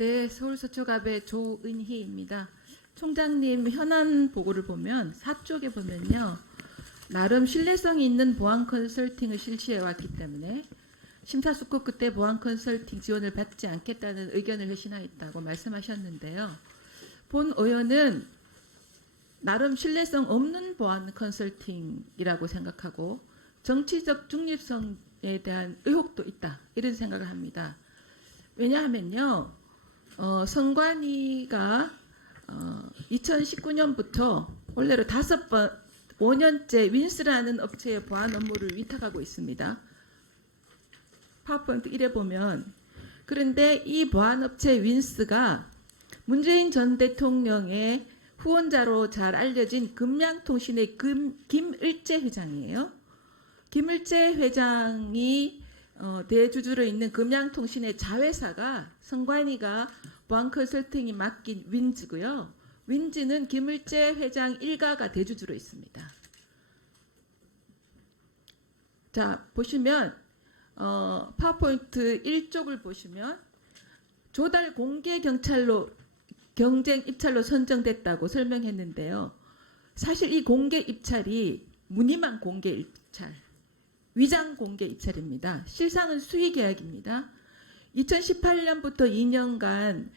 네, 서울서초갑의 조은희입니다. 총장님 현안 보고를 보면 4쪽에 보면요. 나름 신뢰성이 있는 보안 컨설팅을 실시해 왔기 때문에 심사숙고 끝에 보안 컨설팅 지원을 받지 않겠다는 의견을 회신하였다고 말씀하셨는데요. 본 의원은 나름 신뢰성 없는 보안 컨설팅이라고 생각하고 정치적 중립성에 대한 의혹도 있다. 이런 생각을 합니다. 왜냐하면요. 선관위가 2019년부터 원래로 5년째 윈스라는 업체의 보안 업무를 위탁하고 있습니다. 파워포인트 1에 보면 그런데 이 보안 업체 윈스가 문재인 전 대통령의 후원자로 잘 알려진 금양통신의 김을재 회장이에요. 김을재 회장이 대주주로 있는 금양통신의 자회사가 선관위가 보안 컨설팅이 맡긴 윈즈고요. 윈즈는 김을재 회장 일가가 대주주로 있습니다. 자, 보시면 파워포인트 1쪽을 보시면 조달 공개 경찰로 경쟁 입찰로 선정됐다고 설명했는데요. 사실 이 공개 입찰이 무늬만 공개 입찰, 위장 공개 입찰입니다. 실상은 수의 계약입니다. 2018년부터 2년간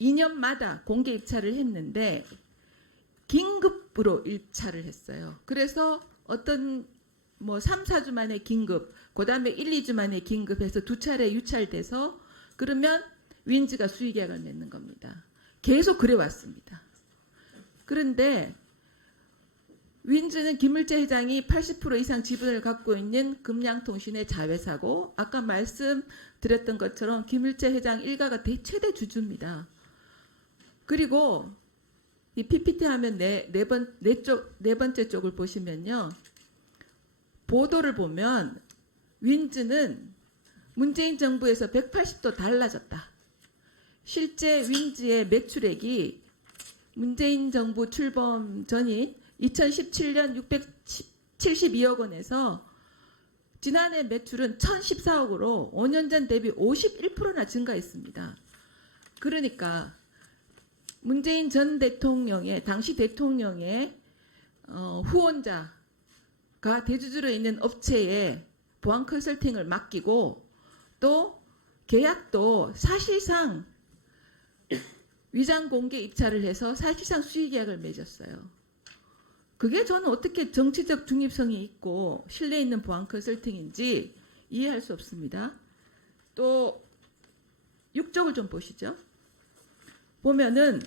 2년마다 공개 입찰을 했는데 긴급으로 입찰을 했어요. 그래서 어떤 3, 4주 만에 긴급, 그다음에 1, 2주 만에 긴급해서 두 차례 유찰돼서 그러면 윈즈가 수의 계약을 맺는 겁니다. 계속 그래 왔습니다. 그런데 윈즈는 김을재 회장이 80% 이상 지분을 갖고 있는 금양통신의 자회사고 아까 말씀드렸던 것처럼 김을재 회장 일가가 최대 주주입니다. 그리고 이 PPT 하면 네 번째 쪽을 보시면요. 보도를 보면 윈즈는 문재인 정부에서 180도 달라졌다. 실제 윈즈의 매출액이 문재인 정부 출범 전인 2017년 672억 원에서 지난해 매출은 1014억으로 5년 전 대비 51%나 증가했습니다. 그러니까 문재인 전 대통령의 당시 대통령의 후원자가 대주주로 있는 업체에 보안 컨설팅을 맡기고 또 계약도 사실상 위장 공개 입찰을 해서 사실상 수의 계약을 맺었어요. 그게 저는 어떻게 정치적 중립성이 있고 신뢰 있는 보안 컨설팅인지 이해할 수 없습니다. 또 6쪽을 좀 보시죠. 보면은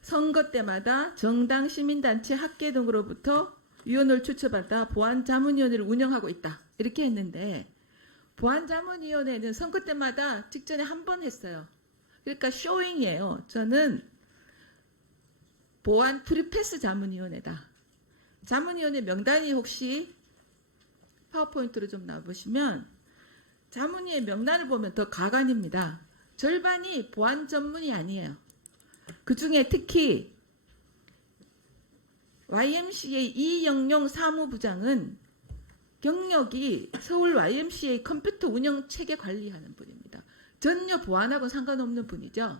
선거 때마다 정당, 시민단체, 학계 등으로부터 위원을 추천받아 보안자문위원회를 운영하고 있다. 이렇게 했는데 보안자문위원회는 선거 때마다 직전에 한 번 했어요. 그러니까 쇼잉이에요. 저는 보안 프리패스 자문위원회다. 자문위원회 명단이 혹시 파워포인트로 좀 나와보시면 자문위의 명단을 보면 더 가관입니다. 절반이 보안 전문이 아니에요. 그중에 특히 YMCA 이영용 사무부장은 경력이 서울 YMCA 컴퓨터 운영 체계 관리하는 분입니다. 전혀 보안하고 상관없는 분이죠.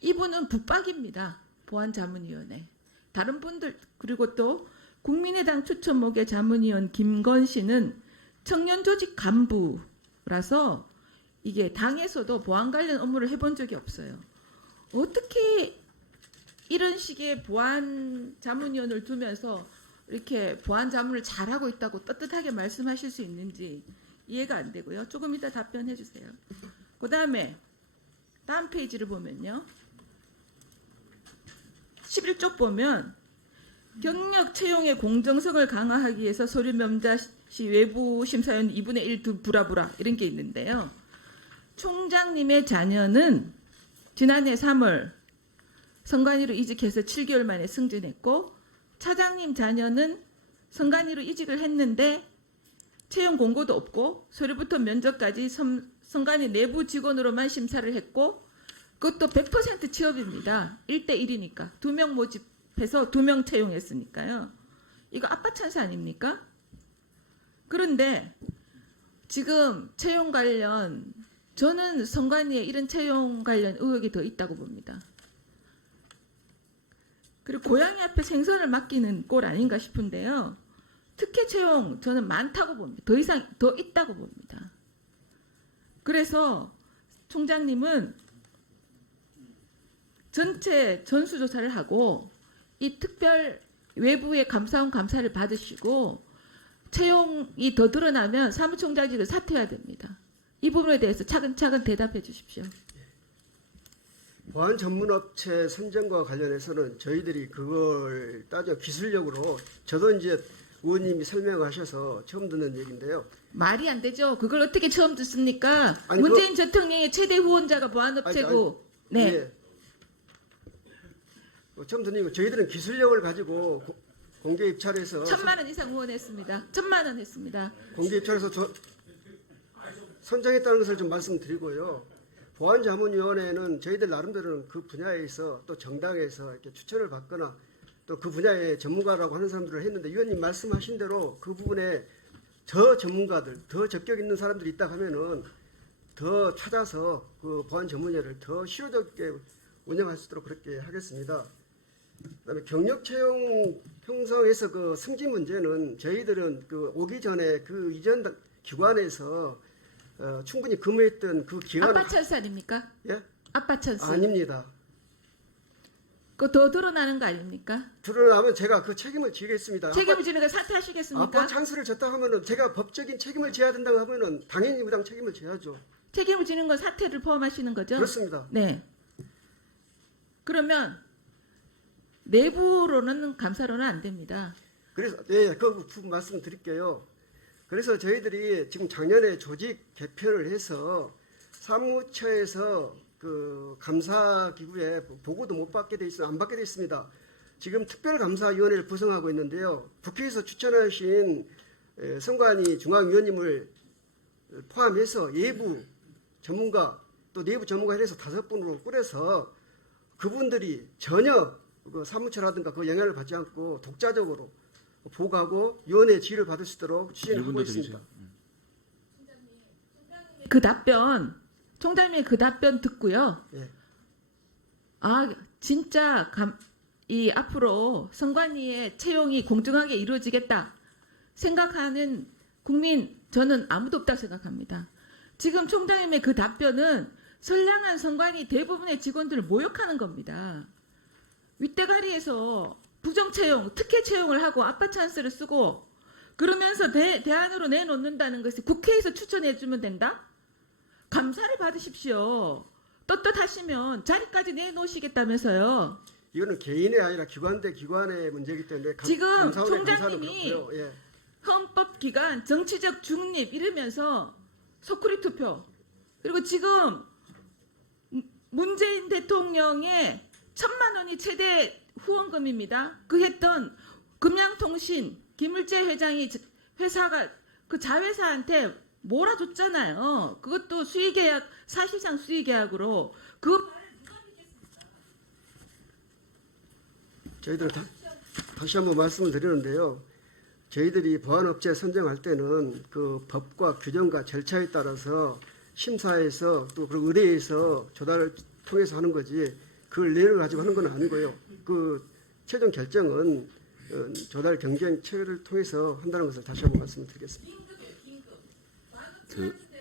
이분은 북박입니다. 보안자문위원회. 다른 분들 그리고 또 국민의당 추천목의 자문위원 김건 씨는 청년조직 간부라서 이게 당에서도 보안 관련 업무를 해본 적이 없어요. 어떻게 이런 식의 보안 자문위원을 두면서 이렇게 보안 자문을 잘하고 있다고 떳떳하게 말씀하실 수 있는지 이해가 안 되고요. 조금 이따 답변해 주세요. 그 다음에 다음 페이지를 보면요. 11쪽 보면 경력 채용의 공정성을 강화하기 위해서 서류 면접 시 외부 심사위원 2분의 1 부라부라 이런 게 있는데요. 총장님의 자녀는 지난해 3월 선관위로 이직해서 7개월 만에 승진했고 차장님 자녀는 선관위로 이직을 했는데 채용 공고도 없고 서류부터 면접까지 선관위 내부 직원으로만 심사를 했고 그것도 100% 취업입니다. 1대1이니까. 2명 모집해서 2명 채용했으니까요. 이거 아빠 찬스 아닙니까? 그런데 지금 채용 관련 저는 선관위에 이런 채용 관련 의혹이 더 있다고 봅니다. 그리고 고양이 앞에 생선을 맡기는 꼴 아닌가 싶은데요. 특혜 채용 저는 많다고 봅니다. 더 이상 더 있다고 봅니다. 그래서 총장님은 전체 전수조사를 하고 이 특별 외부의 감사원 감사를 받으시고 채용이 더 드러나면 사무총장직을 사퇴해야 됩니다. 이 부분에 대해서 차근차근 대답해 주십시오. 보안 전문업체 선정과 관련해서는 저희들이 그걸 따져 기술력으로 저도 이제 의원님이 설명하셔서 처음 듣는 얘기인데요. 말이 안 되죠. 그걸 어떻게 처음 듣습니까? 아니, 문재인 대통령의 최대 후원자가 보안업체고. 네. 예. 처음 듣는 거 저희들은 기술력을 가지고 공개 입찰해서 1,000만 원 이상 후원했습니다. 1,000만 원 했습니다. 공개 입찰해서 선정했다는 것을 좀 말씀드리고요. 보안자문위원회는 저희들 나름대로는 그 분야에 있어 또 정당에서 이렇게 추천을 받거나 또 그 분야의 전문가라고 하는 사람들을 했는데 위원님 말씀하신 대로 그 부분에 더 전문가들, 더 적격 있는 사람들이 있다 하면은 더 찾아서 그 보안 전문위를 더 실효적이게 운영할 수 있도록 그렇게 하겠습니다. 그다음에 경력 채용 형성에서 그 승진 문제는 저희들은 그 오기 전에 그 이전 기관에서 충분히 근무했던 그 기간 아빠 찬스 아닙니까? 예? 아빠 찬스. 아닙니다. 그거 더 드러나는 거 아닙니까? 드러나면 제가 그 책임을 지겠습니다. 책임을 지는 거 사퇴하시겠습니까? 아빠 찬스를 졌다 하면은 제가 법적인 책임을 져야 된다고 하면은 당연히 무당 책임을 져야죠. 책임을 지는 건 사퇴를 포함하시는 거죠? 그렇습니다. 네. 그러면 내부로는 감사로는 안 됩니다. 그래서 그 부분 말씀드릴게요. 그래서 저희들이 지금 작년에 조직 개편을 해서 사무처에서 그 감사기구에 보고도 못 받게 돼 있어 안 받게 돼 있습니다. 지금 특별감사위원회를 구성하고 있는데요. 국회에서 추천하신 선관위 중앙위원님을 포함해서 예부 전문가 또 내부 전문가 해서 5분으로 꾸려서 그분들이 전혀 그 사무처라든가 그 영향을 받지 않고 독자적으로 보고하고 위원회 지휘를 받을 수 있도록 추진하고 있습니다. 그 답변, 총장님의 그 답변 듣고요. 예. 아, 진짜 이 앞으로 선관위의 채용이 공정하게 이루어지겠다 생각하는 국민 저는 아무도 없다고 생각합니다. 지금 총장님의 그 답변은 선량한 선관위 대부분의 직원들을 모욕하는 겁니다. 윗대가리에서 부정채용, 특혜 채용을 하고 아빠 찬스를 쓰고 그러면서 대안으로 내놓는다는 것이 국회에서 추천해주면 된다? 감사를 받으십시오. 떳떳하시면 자리까지 내놓으시겠다면서요. 이거는 개인이 아니라 기관 대 기관의 문제이기 때문에 지금 감사원의 감사는 총장님이 그렇고요. 예. 헌법기관, 정치적 중립 이러면서 소쿠리 투표 그리고 지금 문재인 대통령의 1,000만 원이 최대 후원금입니다. 그 했던 금양통신 김일재 회장이 회사가 그 자회사한테 몰아줬잖아요. 그것도 수의계약 사실상 수의계약으로 그 저희들은 다시 한번 말씀을 드리는데요. 저희들이 보안업체 선정할 때는 그 법과 규정과 절차에 따라서 심사에서 또 그 의뢰에서 조달을 통해서 하는 거지 그걸 내를 가지고 하는 건 아니고요. 그 최종 결정은 조달 경쟁 체계를 통해서 한다는 것을 다시 한번 말씀을 드리겠습니다. 그